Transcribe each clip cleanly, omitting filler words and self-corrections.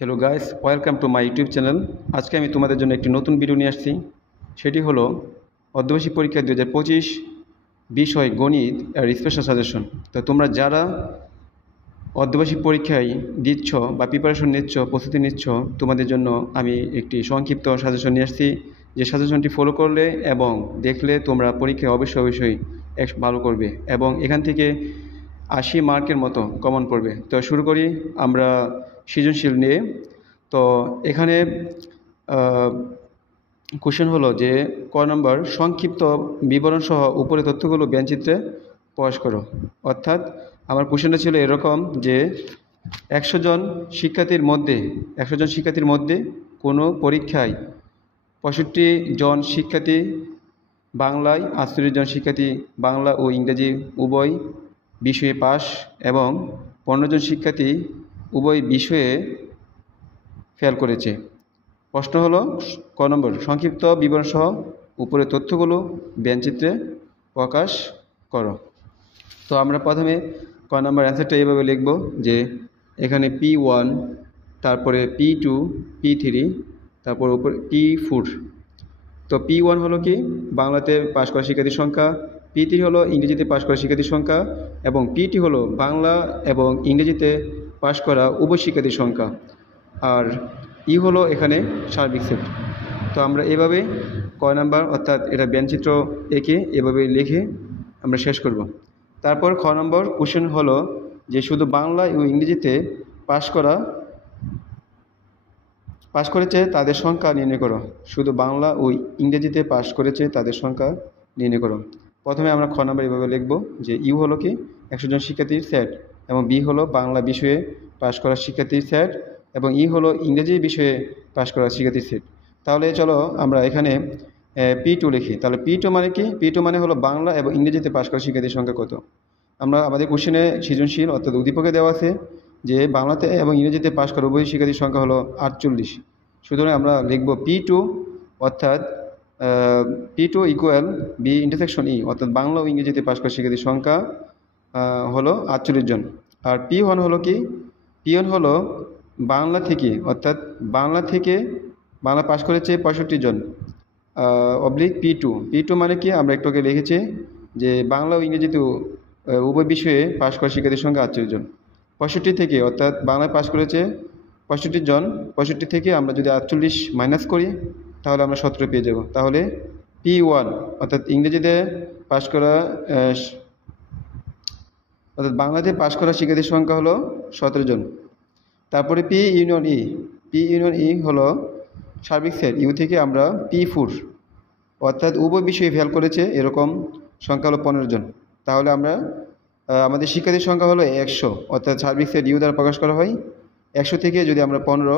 Hello guys, welcome to my YouTube channel. আজকে আমি তোমাদের জন্য একটি নতুন ভিডিও নিয়ে আসছি। সেটি হলো অর্ধবার্ষিক পরীক্ষা 2025 বিষয় গণিত আর স্পেশাল সাজেশন। তো তোমরা যারা অর্ধবার্ষিক পরীক্ষায় দিচ্ছ বা প্রিপারেশন নিচ্ছ, প্রস্তুতি নিচ্ছ, তোমাদের জন্য আমি একটি সংক্ষিপ্ত সাজেশন নিয়ে আসছি। যে সাজেশনটি ফলো করলে এবং দেখলে তোমরা পরীক্ষায় অবশ্যই ভালো করবে এবং এখান থেকে 80 মার্কের মতো কমন পড়বে। তো শুরু করি আমরা সৃজনশীল নিয়ে। তো এখানে কোশ্চেন হলো যে ক নম্বর, সংক্ষিপ্ত বিবরণ সহ উপরে তথ্যগুলো ব্যঞ্চিত্রে প্রকাশ করো। অর্থাৎ আমার কোশ্চেনটা ছিল এরকম যে 100 জন শিক্ষার্থীর মধ্যে কোনো পরীক্ষায় 65 জন শিক্ষার্থী বাংলায়, 48 জন শিক্ষার্থী বাংলা ও ইংরেজি উভয় বিষয়ে পাস এবং 15 জন শিক্ষার্থী উভয় বিষয়ে ফেল করেছে। প্রশ্ন হলো ক নম্বর, সংক্ষিপ্ত বিবরণ সহ উপরে তথ্যগুলো ব্যঞ্চিত্রে প্রকাশ করো। তো আমরা প্রথমে ক নম্বর অ্যান্সারটা এভাবে লিখব যে এখানে P1, তারপরে P2, P3, তারপর উপরে P4। তো P1 হলো কি বাংলাতে পাশ করা শিক্ষার্থীর সংখ্যা, P3 হলো ইংরেজিতে পাশ করা শিক্ষার্থীর সংখ্যা এবং P2 হলো বাংলা এবং ইংরেজিতে পাশ করা উভয় শিক্ষার্থীর সংখ্যা, আর ই হলো এখানে সার্বিক সেট। তো আমরা এভাবে ক নাম্বার অর্থাৎ এটা ব্যঞ্চিত্র এঁকে এভাবে লিখে আমরা শেষ করব। তারপর খ নম্বর কোশ্চেন হলো যে শুধু বাংলা ও ইংরেজিতে পাশ করেছে তাদের সংখ্যা নির্ণয় করো। শুধু বাংলা ও ইংরেজিতে পাশ করেছে তাদের সংখ্যা নির্ণয় করো। প্রথমে আমরা খ নম্বর এভাবে লিখব যে ইউ হলো কি 100 জন শিক্ষার্থীর সেট এবং বি হলো বাংলা বিষয়ে পাশ করা শিক্ষার্থীর সেট এবং ই হলো ইংরেজি বিষয়ে পাশ করা শিক্ষার্থীর সেট। তাহলে চলো আমরা এখানে P2 লিখি। তাহলে P2 মানে কি? P2 মানে হলো বাংলা এবং ইংরেজিতে পাশ করা শিক্ষার্থীর সংখ্যা কত। আমরা আমাদের কোশ্চেনে সৃজনশীল অর্থাৎ উদ্দীপকে দেওয়া আছে যে বাংলাতে এবং ইংরেজিতে পাশ করা উভয় শিক্ষার্থীর সংখ্যা হলো 48। সুতরাং আমরা লিখব P2 অর্থাৎ P2 ইকুয়াল বি ইন্টারসেকশন ই অর্থাৎ বাংলা ও ইংরেজিতে পাশ করা শিক্ষার্থীর সংখ্যা হলো 48 জন। আর P1 হলো কি? P1 হলো বাংলা থেকে অর্থাৎ বাংলা পাশ করেছে 65 জন অবলিক P2 মানে কি আমরা একটু আগে লিখেছি যে বাংলা ও ইংরেজিতে উভয় বিষয়ে পাশ করা শিক্ষার্থীর সংখ্যা 48 জন। 65 থেকে অর্থাৎ বাংলায় পাশ করেছে 65 জন, 65 থেকে আমরা যদি 48 মাইনাস করি তাহলে আমরা 17 পেয়ে যাব। তাহলে P1 অর্থাৎ ইংরেজিতে পাশ করা অর্থাৎ বাংলাতে পাশ করা শিক্ষার্থীর সংখ্যা হলো 17 জন। তারপরে P ইউনিয়ন ই হলো সার্বিক সেট, ইউ থেকে আমরা P4 অর্থাৎ উভয় বিষয়ে ফেল করেছে এরকম সংখ্যা হলো 15 জন। তাহলে আমরা আমাদের শিক্ষার্থীর সংখ্যা হলো 100 অর্থাৎ সার্বিক সেট ইউ দ্বারা প্রকাশ করা হয়। 100 থেকে যদি আমরা 15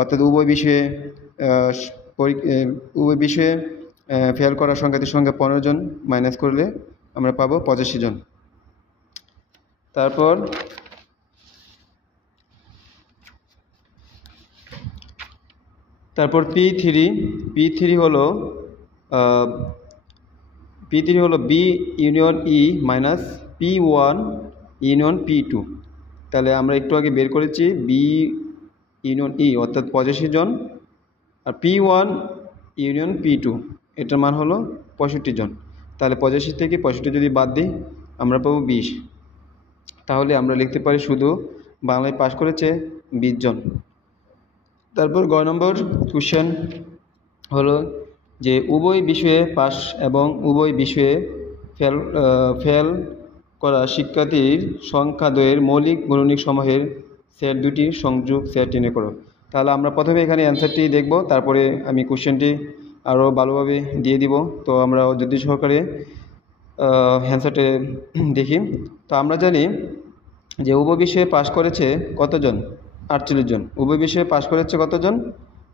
অর্থাৎ উভয় বিষয়ে ফেল করা সংখ্যাটির সংখ্যা 15 জন মাইনাস করলে আমরা পাবো 85 জন। তারপর P3 হলো বি ইউনিয়ন ই মাইনাস P1 ইউনিয়ন P2। তাহলে আমরা একটু আগে বের করেছি বি ইউনিয়ন ই অর্থাৎ 85 জন, আর P1 ইউনিয়ন P2 এটার মান হলো 65 জন। তাহলে 85 থেকে 65 যদি বাদ দিই আমরা পাবো 20। তাহলে আমরা লিখতে পারি শুধু বাংলায় পাশ করেছে 20 জন। তারপর গ নম্বর কোশ্চেন হলো যে উভয় বিষয়ে পাস এবং উভয় বিষয়ে ফেল করা শিক্ষার্থীর সংখ্যাদ্বয়ের মৌলিক গণিক সমূহের সেট দুটির সংযোগ সেট টেনে করো। তাহলে আমরা প্রথমে এখানে অ্যান্সারটি দেখব, তারপরে আমি কোশ্চেনটি আরও ভালোভাবে দিয়ে দিব। তো আমরা যদি সহকারে অ্যান্সারটি দেখি। তো আমরা জানি যে উভয় বিষয়ে পাশ করেছে কতজন? 48 জন। উভয় বিষয়ে পাশ করেছে কতজন?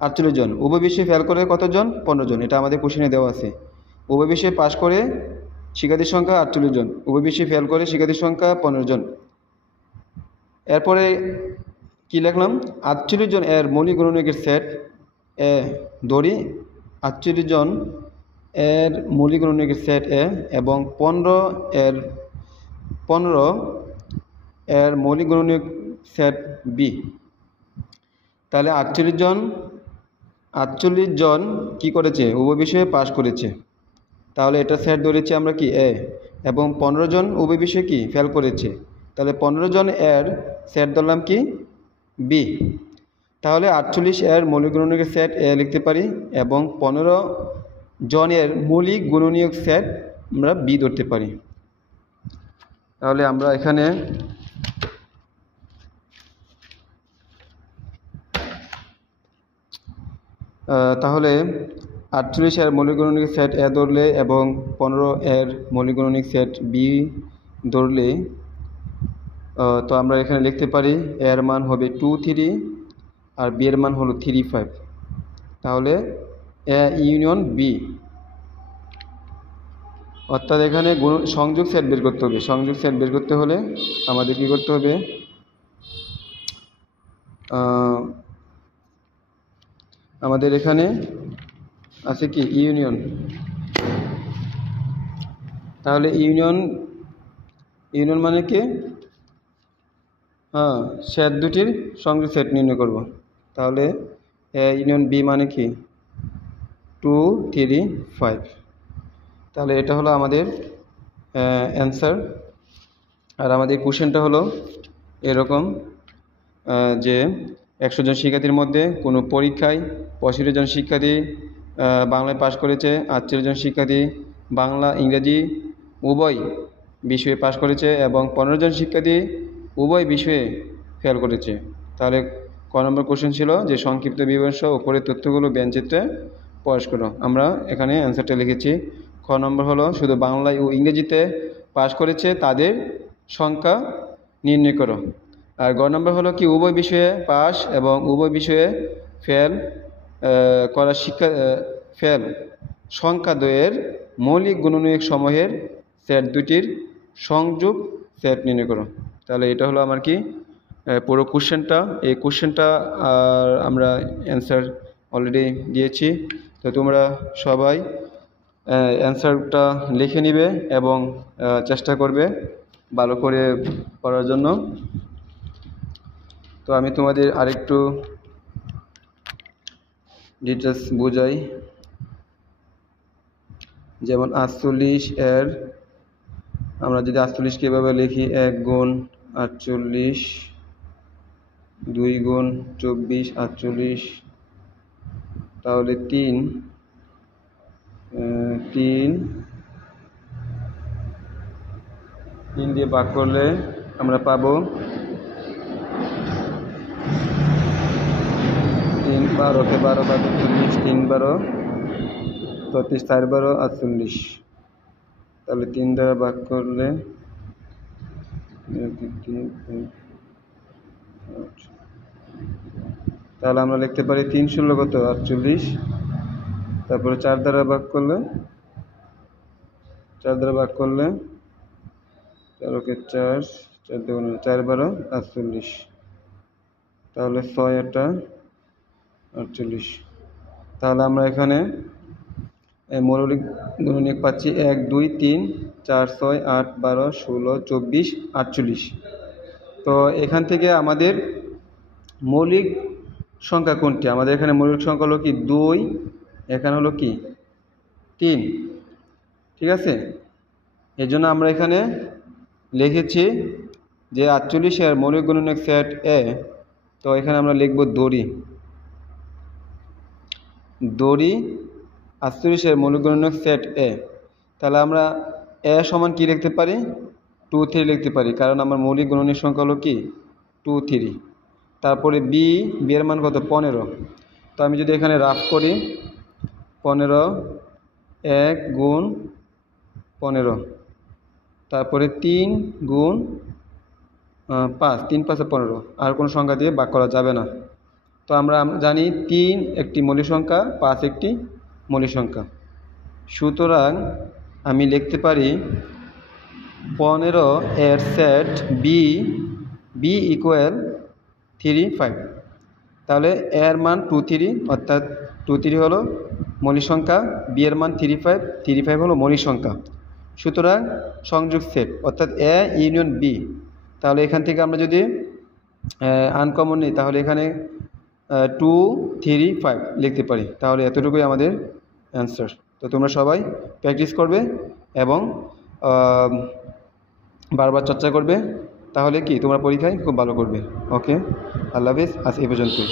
48 জন। উভয় বিষয়ে ফেল করে কতজন? 15 জন। এটা আমাদের কোশ্চেনে দেওয়া আছে। উভয় বিষয়ে পাশ করে শিক্ষার্থীর সংখ্যা 48 জন, উভয় বিষয়ে ফেল করে শিক্ষার্থীর সংখ্যা 15 জন। এরপরে কি লিখলাম? 48 জন এর মৌলিক গণিকের সেট ধরি 48 জন এর মৌলিক গণিকের সেট এ এবং 15 এর মৌলিক গণিক সেট বি। তাহলে 48 জন কি করেছে, উভয় বিষয়ে পাশ করেছে। তাহলে এটা সেট ধরেছি আমরা কি এ, এবং 15 জন উভয় বিষয়ে কি ফেল করেছে। তাহলে 15 জন এর সেট ধরলাম কি বি। তাহলে 48 এর মৌলিক গুণনীয়কের সেট এ লিখতে পারি, এবং 15 জনের মৌলিক গুণনীয়ক সেট আমরা বি ধরতে পারি। তাহলে আমরা এখানে তাহলে 48 এর মৌলিক গুণনীয়ক সেট এ ধরলে এবং 15 এর মৌলিক গুণনীয়ক সেট বি ধরলে তো আমরা এখানে লিখতে পারি এর মান হবে 2 3 আর বি এর মান হলো 3 5। তাহলে এ ইউনিয়ন বি, অর্থাৎ এখানে সংযোগ সেট বের করতে হবে। সংযোগ সেট বের করতে হলে আমাদের কি করতে হবে, আমাদের এখানে আছে কি ইউনিয়ন। তাহলে ইউনিয়ন মানে কি, সেট দুটির সংযোগ সেট নির্ণয় করব। তাহলে এ ইউনিয়ন বি মানে কি 2 3 5। তাহলে এটা হলো আমাদের অ্যান্সার। আর আমাদের কোশ্চেনটা হলো এরকম যে 100 জন শিক্ষার্থীর মধ্যে কোনো পরীক্ষায় 65 জন শিক্ষার্থী বাংলায় পাশ করেছে, 48 জন শিক্ষার্থী বাংলা ইংরেজি উভয় বিষয়ে পাশ করেছে, এবং 15 জন শিক্ষার্থী উভয় বিষয়ে ফেল করেছে। তাহলে ক নম্বর কোশ্চেন ছিল যে সংক্ষিপ্ত বিবরণ সহ উপরের তথ্যগুলো ব্যঞ্চিত্রে প্রকাশ করো। আমরা এখানে অ্যান্সারটা লিখেছি। খ নম্বর হলো শুধু বাংলায় ও ইংরেজিতে পাশ করেছে তাদের সংখ্যা নির্ণয় করো। আর গ নম্বর হলো কি উভয় বিষয়ে পাস এবং উভয় বিষয়ে ফেল করা ফেল সংখ্যা দ্বয়ের মৌলিক গুণনীয়ক সমূহের সেট দুটির সংযোগ সেট নির্ণয় করো। তাহলে এটা হলো আমার কি পুরো কোশ্চেনটা। এই কোশ্চেনটা আমরা অ্যান্সার অলরেডি দিয়েছি। তো তোমরা সবাই অ্যান্সারটা লিখে নিবে এবং চেষ্টা করবে ভালো করে পড়ার জন্য। তো আমি তোমাদের আরেকটু ডিটেলস বোঝাই। যেমন 48 এর আমরা যদি 48 কীভাবে লিখি, 1 গুণ 48, 2 গুণ 24 48, তাহলে 3 দিয়ে ভাগ করলে আমরা পাবো 3 12কে 12 ভাগ 40, 3 12 34, 4 12 48। তাহলে 3 দ্বারা ভাগ করলে তাহলে আমরা লিখতে পারি 3 ষোলো কত 48। তারপরে 4 দ্বারা ভাগ করলে 4কে 4 4 দুগুণে 4 12 48। তাহলে 6 এটা 48। তাহলে আমরা এখানে মৌলিক গুণনীয়ক পাচ্ছি 1 2 3 4 6 8 12 16 24 48। তো এখান থেকে আমাদের মৌলিক সংখ্যা কোনটি, আমাদের এখানে মৌলিক সংখ্যা হলো কি 2, এখানে হলো কি 3। ঠিক আছে, এই জন্য আমরা এখানে লিখেছি যে 48 এর মৌলিক গুণনীয়ক সেট এ। তো এখানে আমরা লিখব দড়ি 48 এর মৌলিক গুণনীয়ক সেট এ। তাহলে আমরা এ সমান কি লিখতে পারি 2 3 লিখতে পারি, কারণ আমার মৌলিক গুণনীয়ক সংখ্যা হলো কি 2 3। তারপরে বি এর মান কত 15। তো আমি যদি এখানে রাফ করি 15 1 গুণ 15, তারপরে 3 গুণ 5 3 5 15, আর কোনো সংখ্যা দিয়ে ভাগ করা যাবে না। তো আমরা জানি 3 একটি মৌলিক সংখ্যা, 5 একটি মৌলিক সংখ্যা। সুতরাং আমি লিখতে পারি 15 এর সেট বি ইকুয়াল 3 5। তাহলে এর মান 2 3, অর্থাৎ 2 3 হলো মৌলিক সংখ্যা, বি এর মান 3 5 হলো মৌলিক সংখ্যা। সুতরাং সংযোগ সেট অর্থাৎ এ ইউনিয়ন বি। তাহলে এখান থেকে আমরা যদি আনকমন নিই তাহলে এখানে 2 3 5 লিখতে পারি। তাহলে এতটুকুই আমাদের অ্যান্সার। তো তোমরা সবাই প্র্যাকটিস করবে এবং বারবার চর্চা করবে, তাহলে কি তোমরা পরীক্ষায় খুব ভালো করবে। ওকে, আল্লাহ হাফেজ, আজ এই পর্যন্তই।